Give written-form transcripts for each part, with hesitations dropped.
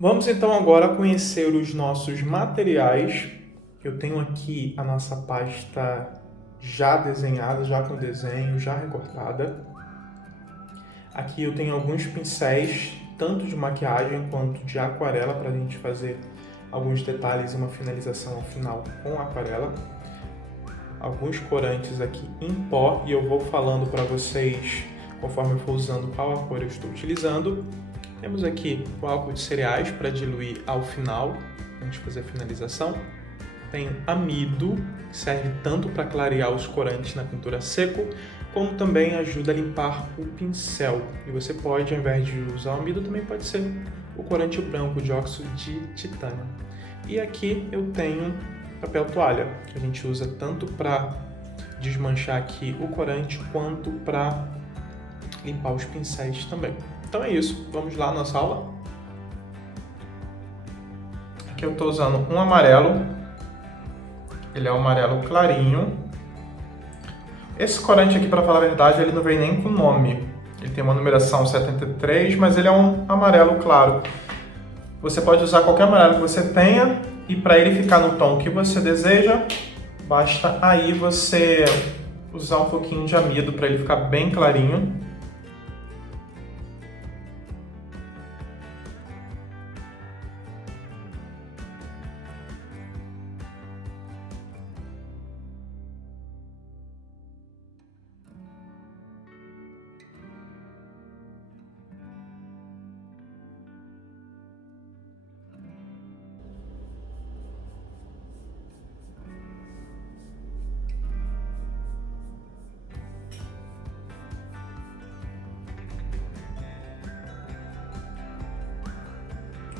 Vamos então agora conhecer os nossos materiais. Eu tenho aqui a nossa pasta já desenhada, já com desenho, já recortada. Aqui eu tenho alguns pincéis, tanto de maquiagem quanto de aquarela, para a gente fazer alguns detalhes e uma finalização ao final com aquarela. Alguns corantes aqui em pó e eu vou falando para vocês conforme eu for usando qual a cor eu estou utilizando. Temos aqui o álcool de cereais para diluir ao final, antes de fazer a finalização. Tem amido, que serve tanto para clarear os corantes na pintura seco, como também ajuda a limpar o pincel. E você pode, ao invés de usar o amido, também pode ser o corante branco de óxido de titânio. E aqui eu tenho papel toalha, que a gente usa tanto para desmanchar aqui o corante, quanto para limpar os pincéis também. Então é isso, vamos lá na nossa aula. Aqui eu estou usando um amarelo, ele é um amarelo clarinho. Esse corante aqui, para falar a verdade, ele não vem nem com nome. Ele tem uma numeração 73, mas ele é um amarelo claro. Você pode usar qualquer amarelo que você tenha, e para ele ficar no tom que você deseja, basta aí você usar um pouquinho de amido para ele ficar bem clarinho.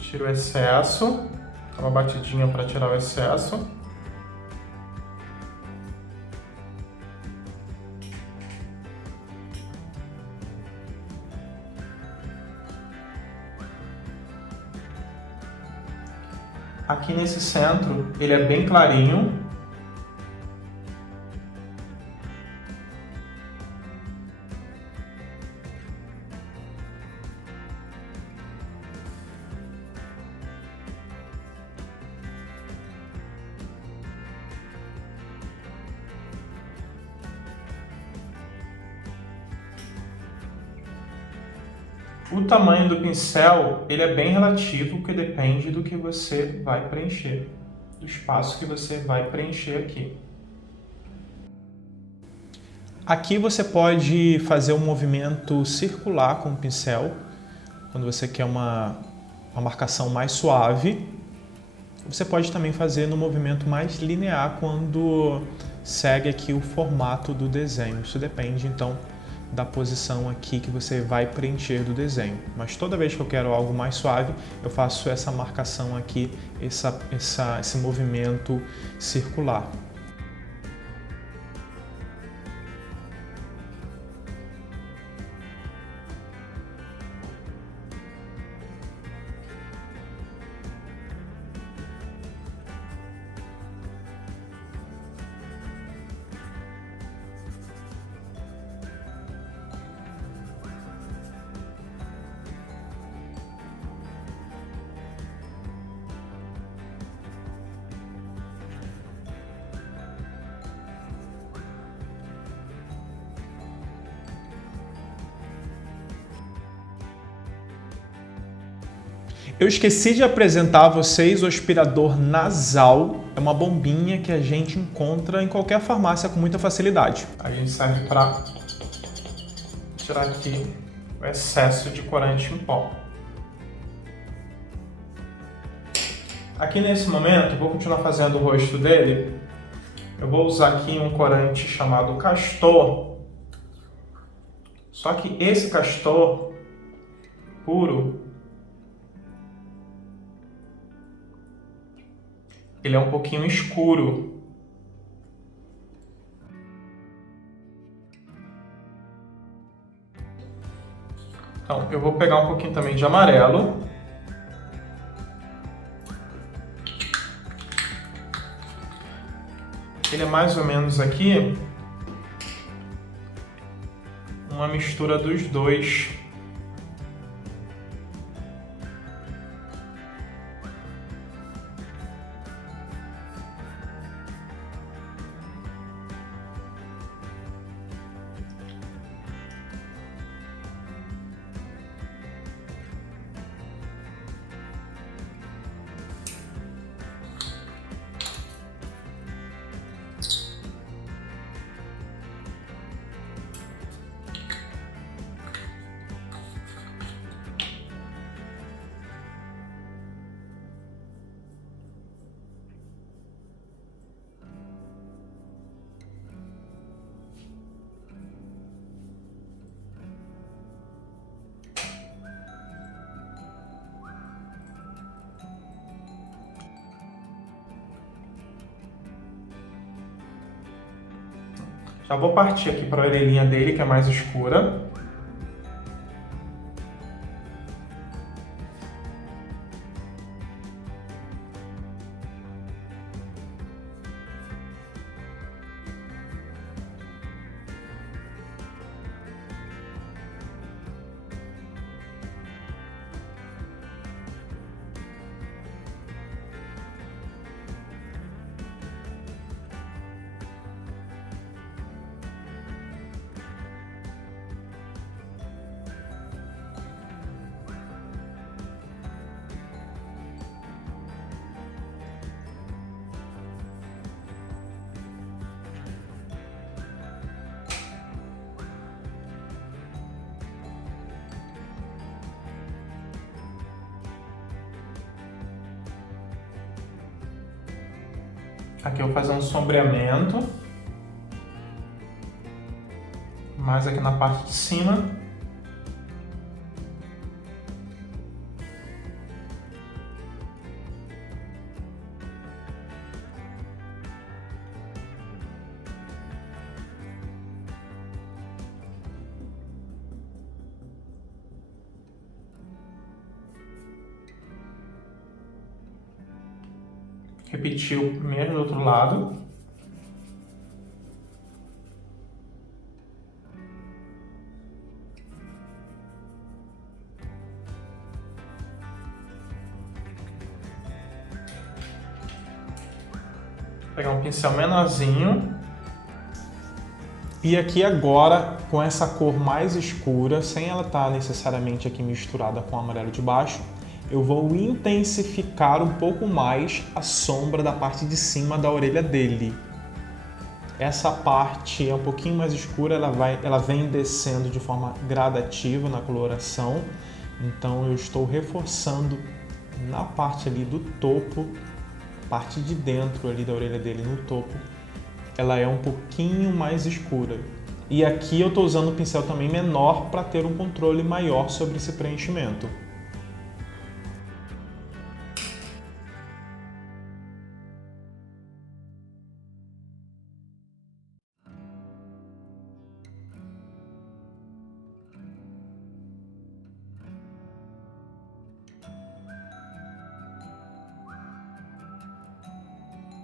Tiro o excesso, dá uma batidinha para tirar o excesso. Aqui nesse centro, ele é bem clarinho. O tamanho do pincel, ele é bem relativo, que depende do que você vai preencher, do espaço que você vai preencher aqui. Aqui você pode fazer um movimento circular com o pincel, quando você quer uma marcação mais suave. Você pode também fazer no movimento mais linear, quando segue aqui o formato do desenho. Isso depende, então, da posição aqui que você vai preencher do desenho. Mas toda vez que eu quero algo mais suave, eu faço essa marcação aqui, esse movimento circular. Eu esqueci de apresentar a vocês o aspirador nasal. É uma bombinha que a gente encontra em qualquer farmácia com muita facilidade. A gente serve para tirar aqui o excesso de corante em pó. Aqui nesse momento, eu vou continuar fazendo o rosto dele. Eu vou usar aqui um corante chamado Castor. Só que esse Castor puro, ele é um pouquinho escuro. Então, eu vou pegar um pouquinho também de amarelo. Ele é mais ou menos aqui uma mistura dos dois. Já vou partir aqui para a orelhinha dele, que é mais escura. Aqui eu vou fazer um sombreamento, mais aqui na parte de cima. Repetir o primeiro do outro lado. Pegar um pincel menorzinho. E aqui agora, com essa cor mais escura, sem ela estar necessariamente aqui misturada com o amarelo de baixo, eu vou intensificar um pouco mais a sombra da parte de cima da orelha dele. Essa parte é um pouquinho mais escura, ela vem descendo de forma gradativa na coloração, então eu estou reforçando na parte ali do topo, parte de dentro ali da orelha dele no topo, ela é um pouquinho mais escura. E aqui eu estou usando um pincel também menor para ter um controle maior sobre esse preenchimento.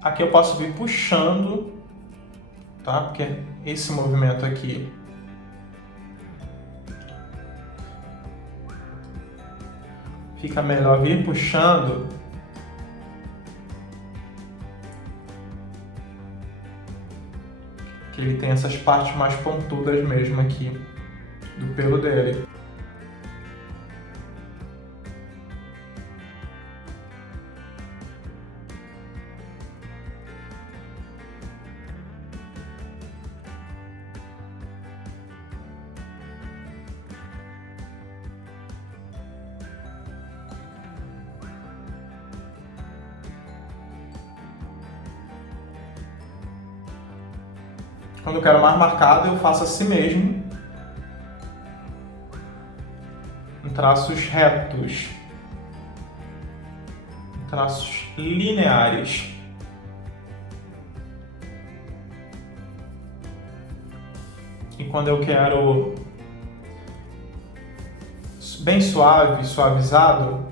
Aqui eu posso vir puxando, tá? Porque esse movimento aqui fica melhor vir puxando. Que ele tem essas partes mais pontudas mesmo aqui do pelo dele. Quando eu quero mais marcado, eu faço assim mesmo, em traços retos, em traços lineares. E quando eu quero bem suave, suavizado,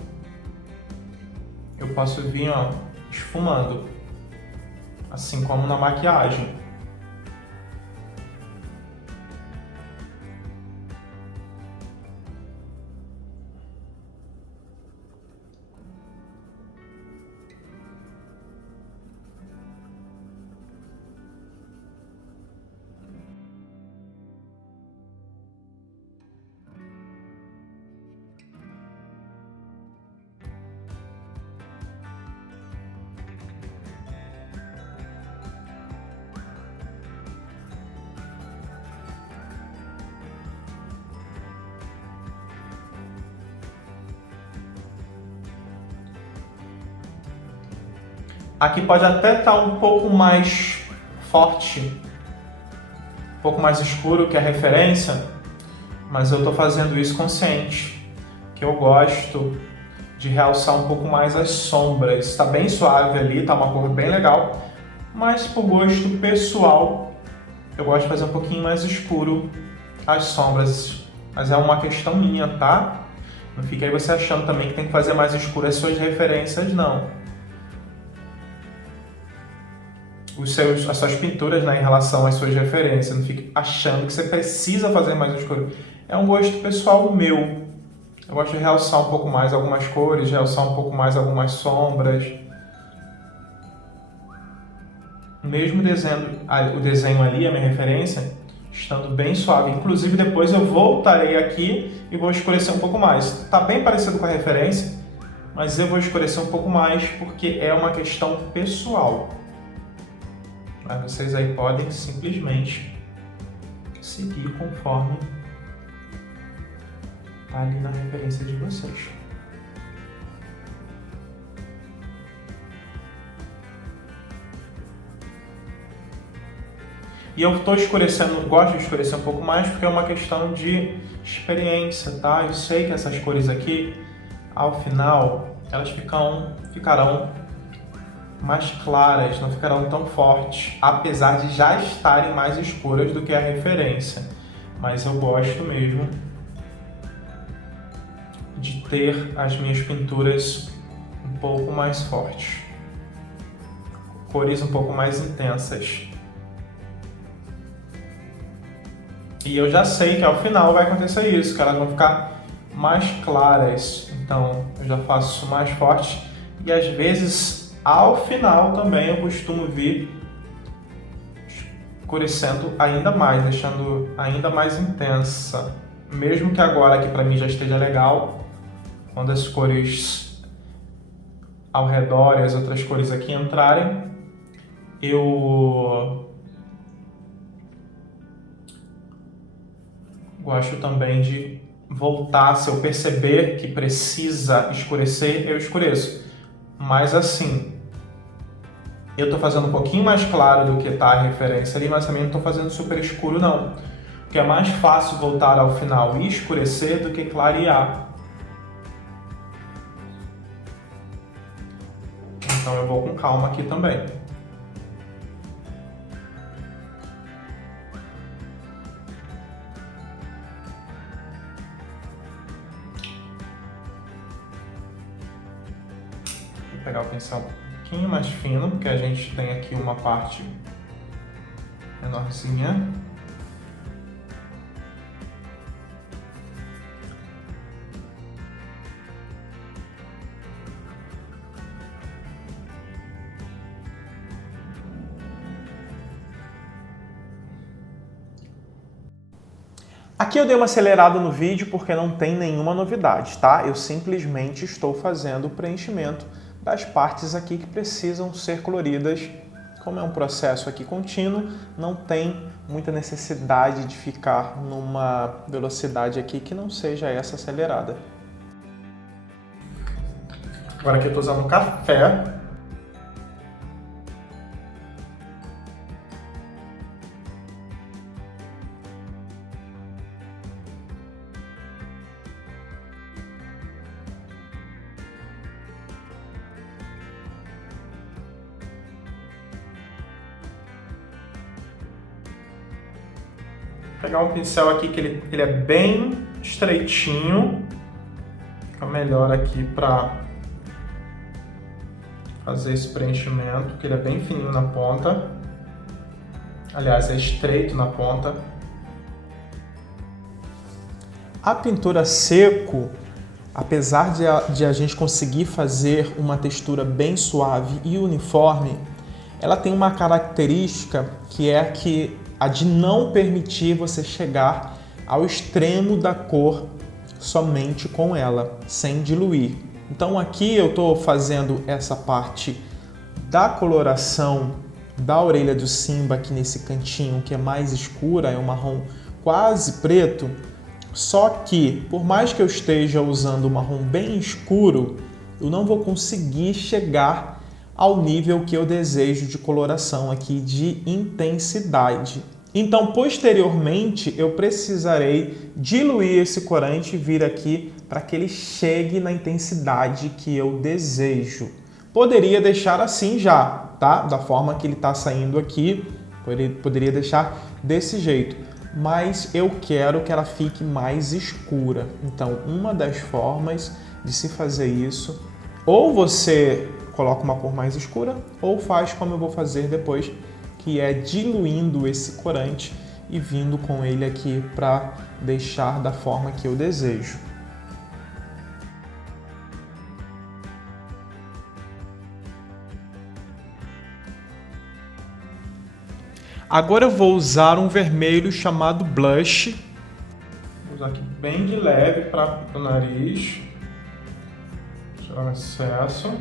eu posso vir, ó, esfumando, assim como na maquiagem. Aqui pode até estar um pouco mais forte, um pouco mais escuro que a referência, mas eu estou fazendo isso consciente, que eu gosto de realçar um pouco mais as sombras. Está bem suave ali, está uma cor bem legal, mas por gosto pessoal eu gosto de fazer um pouquinho mais escuro as sombras, mas é uma questão minha, tá? Não fica aí você achando também que tem que fazer mais escuro as suas referências, não. As suas pinturas, né, em relação às suas referências, não fique achando que você precisa fazer mais escuro. É um gosto pessoal meu. Eu gosto de realçar um pouco mais algumas cores, realçar um pouco mais algumas sombras. Mesmo o desenho ali, a minha referência, estando bem suave. Inclusive, depois eu voltarei aqui e vou escurecer um pouco mais. Está bem parecido com a referência, mas eu vou escurecer um pouco mais porque é uma questão pessoal. Mas vocês aí podem simplesmente seguir conforme está ali na referência de vocês. E eu estou escurecendo, gosto de escurecer um pouco mais porque é uma questão de experiência, tá? Eu sei que essas cores aqui, ao final, elas ficarão mais claras, não ficarão tão fortes, apesar de já estarem mais escuras do que a referência. Mas eu gosto mesmo de ter as minhas pinturas um pouco mais fortes, cores um pouco mais intensas. E eu já sei que ao final vai acontecer isso, que elas vão ficar mais claras. Então eu já faço isso mais forte e às vezes ao final também eu costumo vir escurecendo ainda mais, deixando ainda mais intensa. Mesmo que agora aqui para mim já esteja legal, quando as cores ao redor e as outras cores aqui entrarem, eu gosto também de voltar, se eu perceber que precisa escurecer, eu escureço. Mas assim, eu estou fazendo um pouquinho mais claro do que está a referência ali, mas também não estou fazendo super escuro não. Porque é mais fácil voltar ao final e escurecer do que clarear. Então eu vou com calma aqui também. Vou pegar o pincel um pouquinho mais fino, porque a gente tem aqui uma parte menorzinha. Aqui eu dei uma acelerada no vídeo porque não tem nenhuma novidade, tá? Eu simplesmente estou fazendo o preenchimento das partes aqui que precisam ser coloridas. Como é um processo aqui contínuo, não tem muita necessidade de ficar numa velocidade aqui que não seja essa acelerada. Agora aqui eu estou usando café. Vou pegar um pincel aqui que ele é bem estreitinho, fica melhor aqui para fazer esse preenchimento, porque ele é bem fininho na ponta, aliás, é estreito na ponta. A pintura seco, apesar de a gente conseguir fazer uma textura bem suave e uniforme, ela tem uma característica que é a de não permitir você chegar ao extremo da cor somente com ela, sem diluir. Então aqui eu estou fazendo essa parte da coloração da orelha do Simba aqui nesse cantinho que é mais escura, é um marrom quase preto, só que por mais que eu esteja usando um marrom bem escuro, eu não vou conseguir chegar ao nível que eu desejo de coloração aqui, de intensidade. Então, posteriormente, eu precisarei diluir esse corante e vir aqui para que ele chegue na intensidade que eu desejo. Poderia deixar assim já, tá? Da forma que ele está saindo aqui, Poderia deixar desse jeito, mas eu quero que ela fique mais escura. Então, uma das formas de se fazer isso, ou você coloca uma cor mais escura, ou faz como eu vou fazer depois, que é diluindo esse corante e vindo com ele aqui para deixar da forma que eu desejo. Agora eu vou usar um vermelho chamado blush. Vou usar aqui bem de leve para o nariz. Tirar o excesso.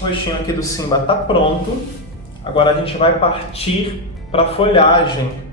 O rostinho aqui do Simba está pronto. Agora a gente vai partir para a folhagem.